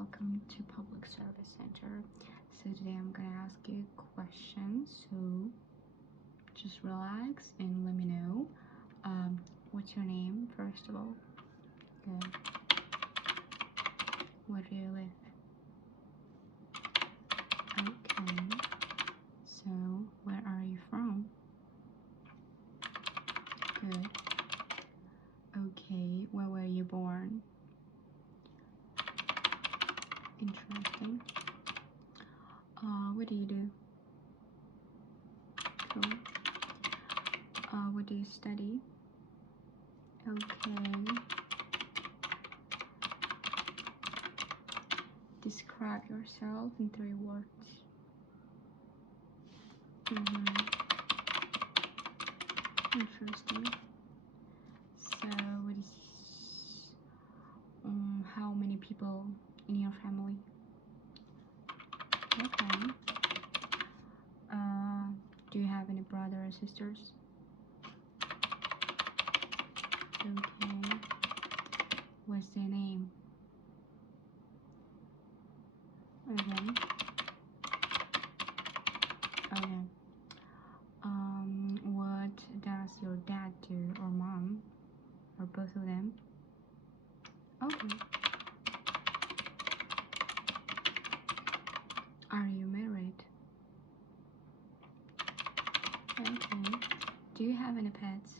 welcome to Public Service Center. So today I'm gonna ask you questions, so just relax and let me know. What's your name, first of all? Good. Where do you live? Okay. So where are you from? Good. Okay, where were you born? Interesting. What do you do? Cool. What do you study? Okay. Describe yourself in 3 words. Interesting. So, what is how many people in your family? Okay. Do you have any brothers or sisters? Okay. What's their name? Okay. Okay. What does your dad do, or mom, or both of them? Okay. Are you married? Okay. Do you have any pets?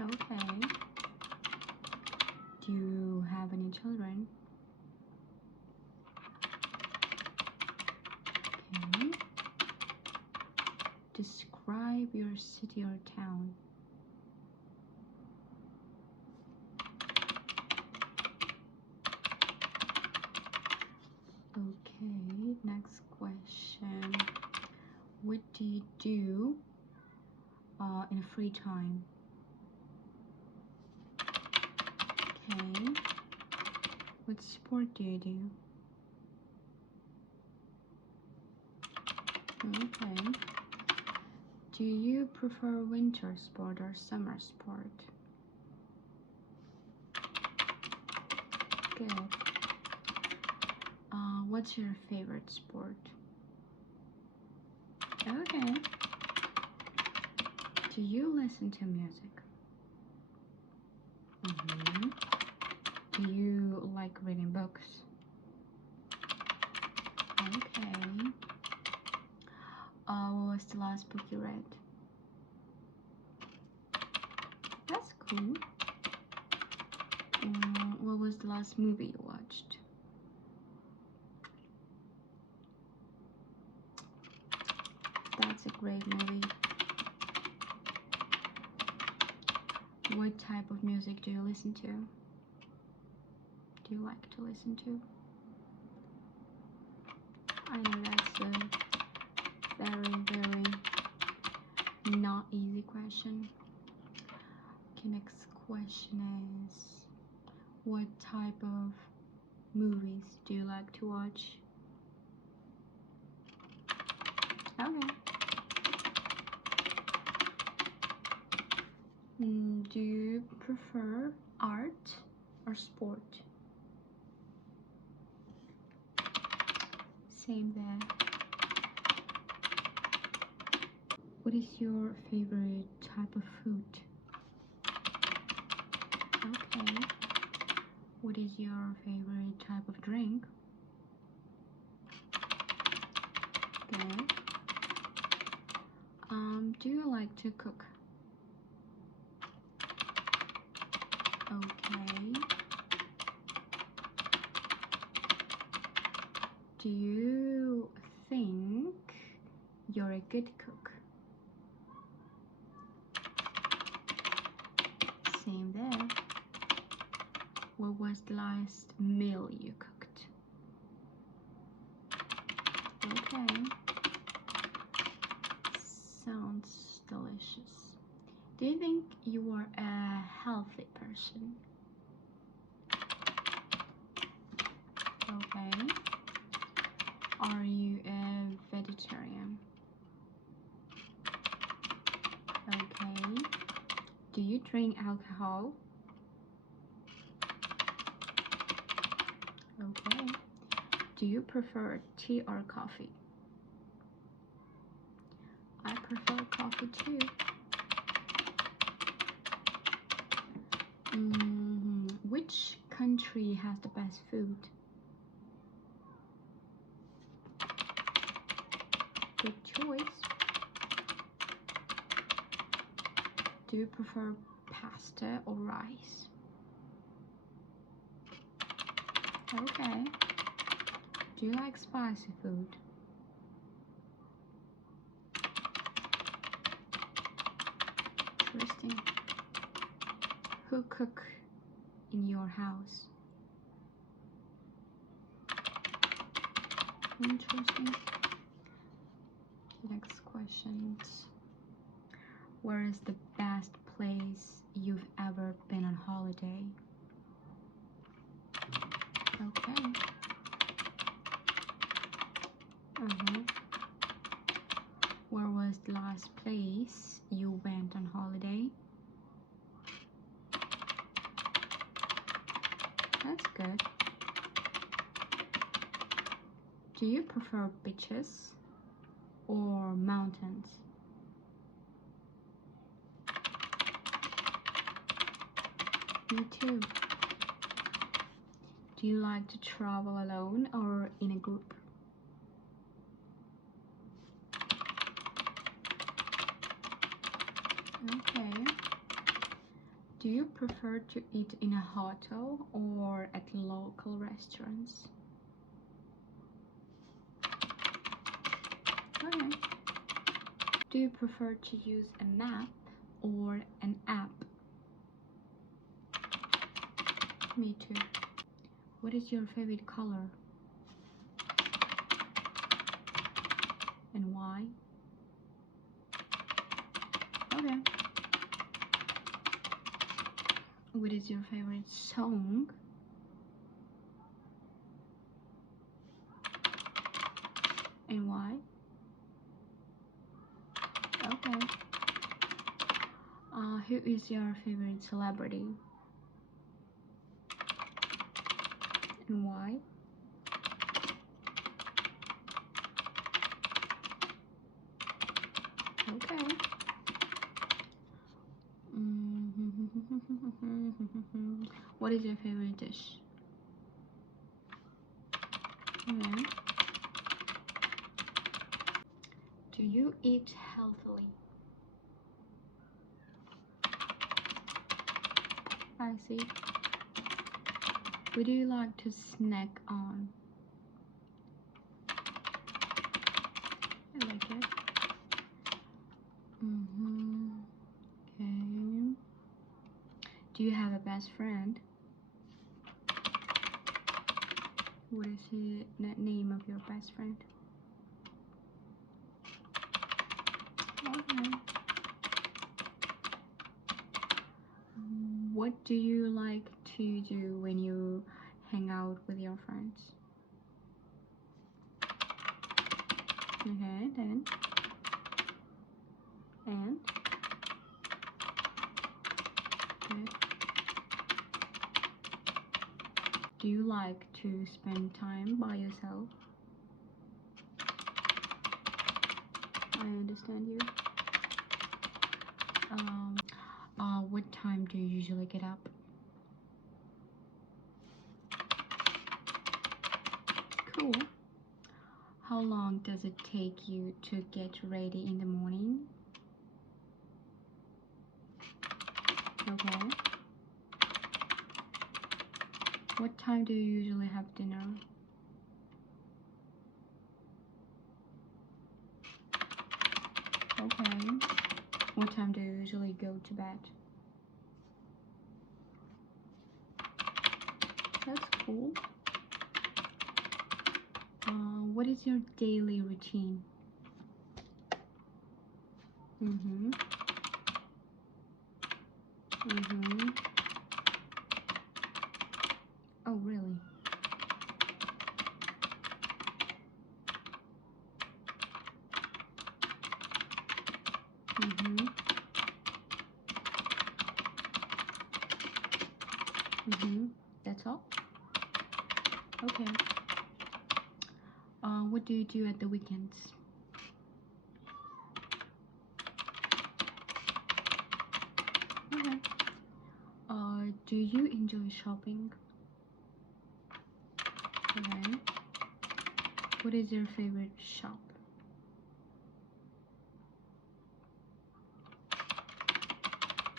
Okay. Do you have any children? Okay. Describe your city or town. Okay, next question. What do you do in free time? Okay. What sport do you do? Okay. Do you prefer winter sport or summer sport? Good. What's your favorite sport? Okay. Do you listen to music? Do you like reading books? Okay. What was the last book you read? That's cool. What was the last movie you watched? That's a great movie. What type of music do you listen to? Do you like to listen to? I know that's a very not easy question. Okay, next question is, what type of movies do you like to watch? Okay. Do you prefer art or sport? Same there. What is your favorite type of food? Okay. What is your favorite type of drink? Good. Do you like to cook? Okay. Do you think you're a good cook? Same there. What was the last meal you cooked? Okay. Sounds delicious. Do you think you are a healthy person? Okay. Are you a vegetarian? Okay. Do you drink alcohol? Do you prefer tea or coffee? I prefer coffee too. Which country has the best food? Good choice. Do you prefer pasta or rice? Okay. Do you like spicy food? Interesting. Who cook in your house? Interesting. Next questions. Where is the best place you've ever been on holiday? Okay. Where was the last place you went on holiday? That's good. Do you prefer beaches or mountains? Me too. Do you like to travel alone or in a group? Okay. Do you prefer to eat in a hotel or at local restaurants? Okay. Do you prefer to use a map or an app? Me too. What is your favorite color? And why? Okay. What is your favorite song? And why? Okay. Who is your favorite celebrity? And why? Okay. What is your favorite dish? Okay. Do you eat healthily? I see. What do you like to snack on? I like it. Okay. Do you have a best friend? What is the name of your best friend? Okay. What do you like to do when you hang out with your friends? Okay, then. And? Good. Do you like to spend time by yourself? I understand you. What time do you usually get up? Cool. How long does it take you to get ready in the morning? Okay. What time do you usually have dinner? Okay. What time do you usually go to bed? That's cool. What is your daily routine? Oh, really? That's all? Okay. What do you do at the weekends? Okay. Do you enjoy shopping? Okay. What is your favorite shop?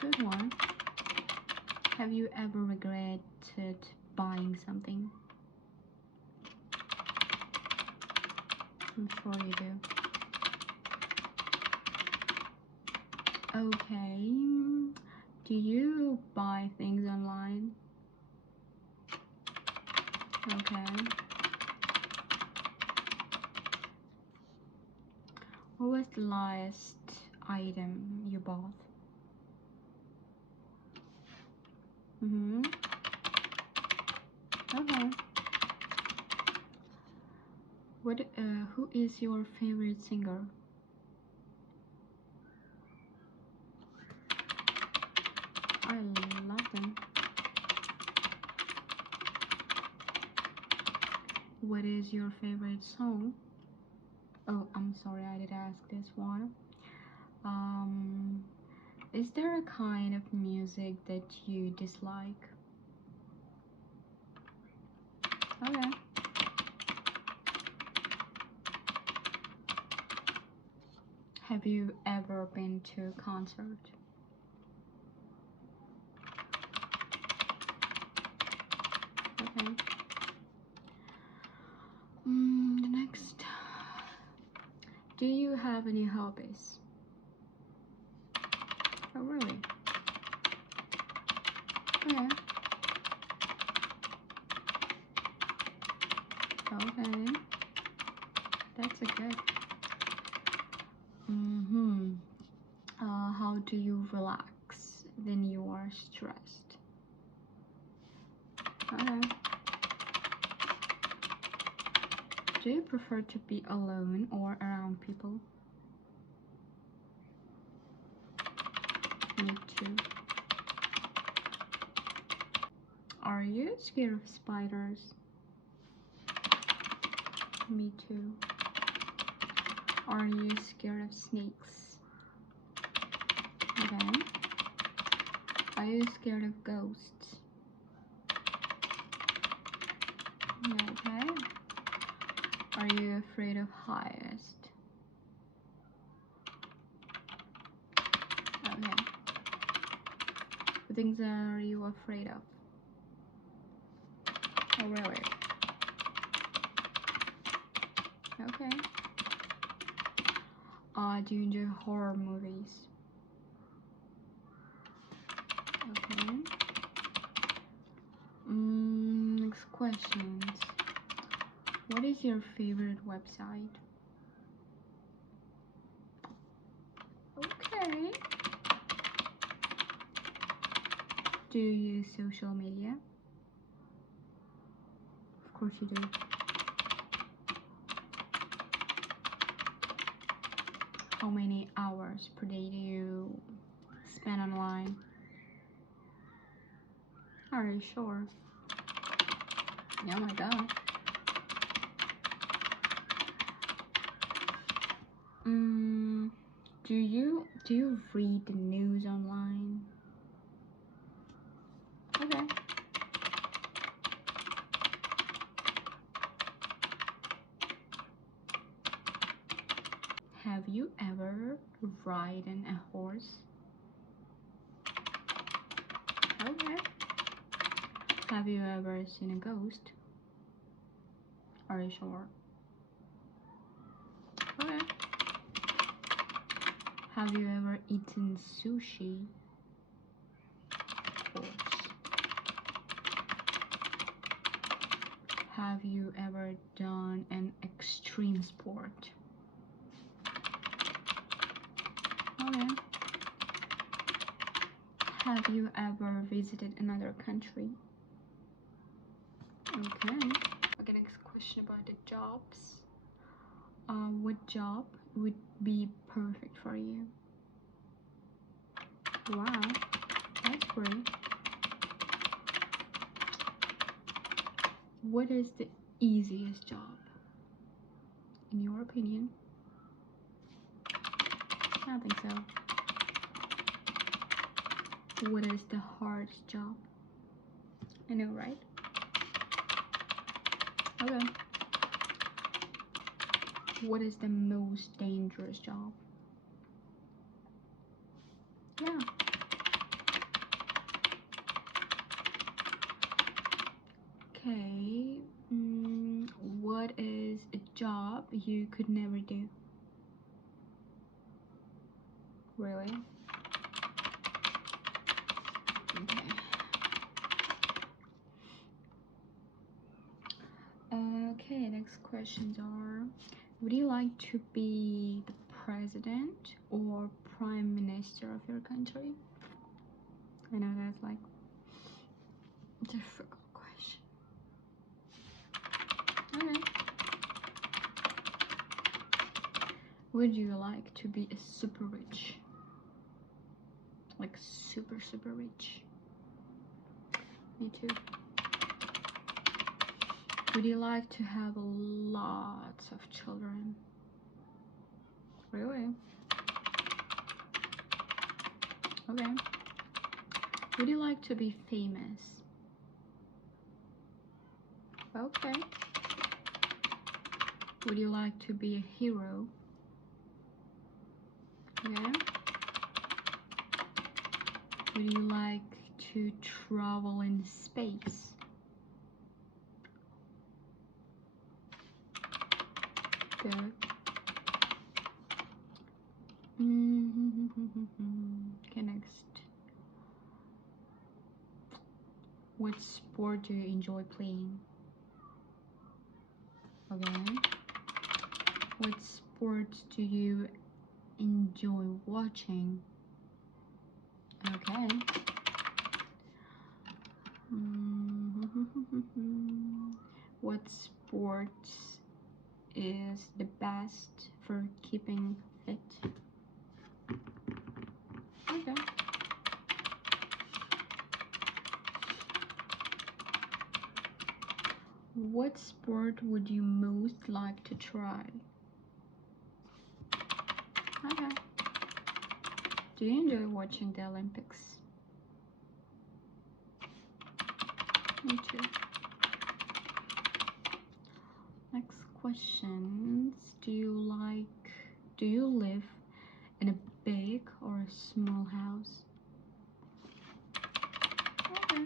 Good one. Have you ever regretted buying something? I'm sure you do. Okay. Do you buy things online? Okay. What was the last item you bought? Mm-hmm. Okay. Who is your favorite singer? I love them. What is your favorite song? Oh, I'm sorry, I did ask this one. Um, is there a kind of music that you dislike? Okay. Have you ever been to a concert? Okay. The next. Do you have any hobbies? Oh, really? Okay. Okay. That's a good. Mm-hmm. How do you relax when you are stressed? Okay. Do you prefer to be alone or around people? Me too. Are you scared of spiders? Me too. Are you scared of snakes? Okay. Are you scared of ghosts? Okay. Are you afraid of heights? Okay. What things are you afraid of? Oh, really? Okay. Do you enjoy horror movies? Okay. Next questions. What is your favorite website? Okay. Do you use social media? Of course you do. How many hours per day do you spend online? Are you sure? Oh my god. Do you read the news online? Okay. Have you ever ridden a horse? Okay. Have you ever seen a ghost? Are you sure? Okay. Have you ever eaten sushi? Of course. Have you ever done an extreme sport? Okay. Have you ever visited another country? Okay. Okay, next question about the jobs. What job would be perfect for you? Wow, that's great. What is the easiest job? in your opinion? I think so. What is the hardest job? I know, right? Okay. What is the most dangerous job? Yeah. Okay. What is a job you could never do? Really? Okay. Okay, next questions are, would you like to be the president or prime minister of your country? I know that's like a difficult question. Okay. Would you like to be a super rich? Like super rich? Me too. Would you like to have lots of children? Really? Okay. Would you like to be famous? Okay. Would you like to be a hero? Okay. Would you like to travel in space? Good. Okay, next. What sport do you enjoy playing? Okay. What sport do you enjoy watching? Okay. What sport is the best for keeping fit? Okay. What sport would you most like to try? Okay. Do you enjoy watching the Olympics? Me too. Next questions. Do you live in a big or a small house? Okay.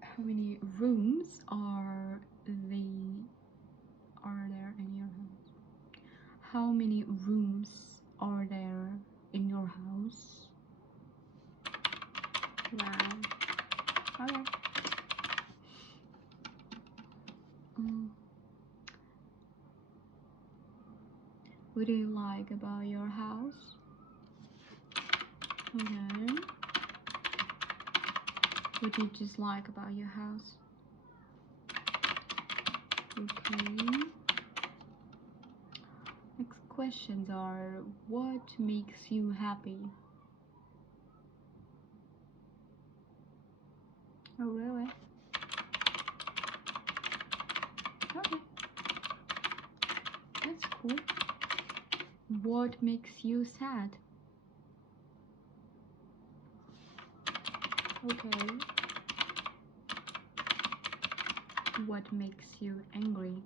How many rooms are there in your house? How many rooms are there in your house? Wow. Okay. What do you like about your house? Okay. What do you dislike about your house? Okay. Next questions are, what makes you happy? Oh, really? Okay. That's cool. What makes you sad? Okay. What makes you angry?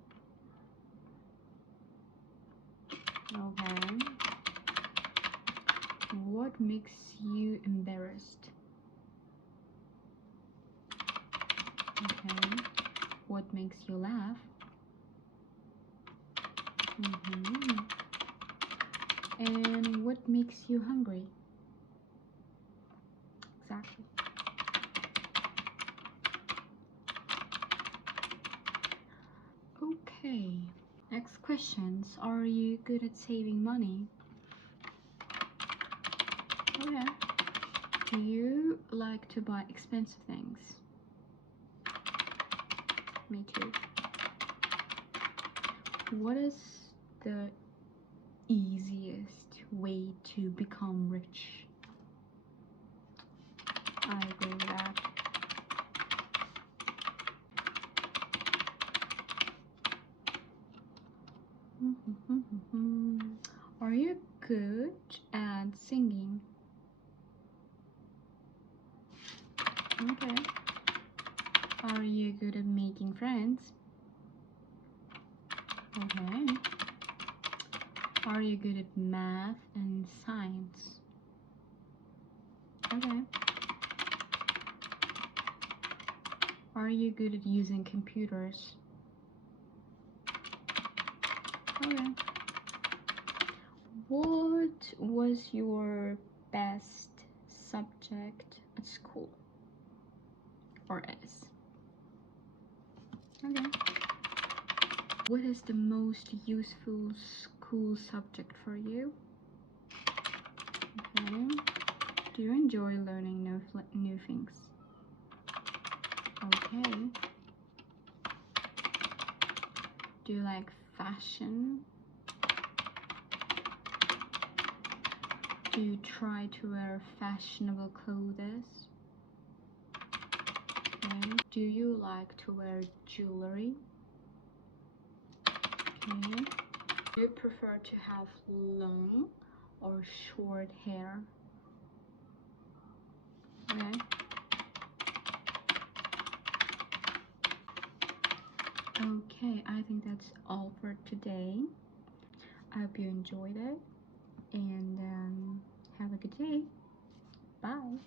Okay. What makes you embarrassed? Okay. What makes you laugh? And what makes you hungry? Exactly. Okay. Next questions. Are you good at saving money? Okay. Do you like to buy expensive things? Me too. What is the easiest way to become rich? I agree with that. Are you good at singing? Okay. Are you good at making friends? Okay. Are you good at math and science? Okay. Are you good at using computers? Okay. What was your best subject at school? Or is? Okay. What is the most useful school subject for you? Okay. Do you enjoy learning new things? Okay. Do you like fashion? Do you try to wear fashionable clothes? Okay. Do you like to wear jewelry? Okay. Do you prefer to have long or short hair? Okay. Okay, I think that's all for today. I hope you enjoyed it and have a good day. Bye.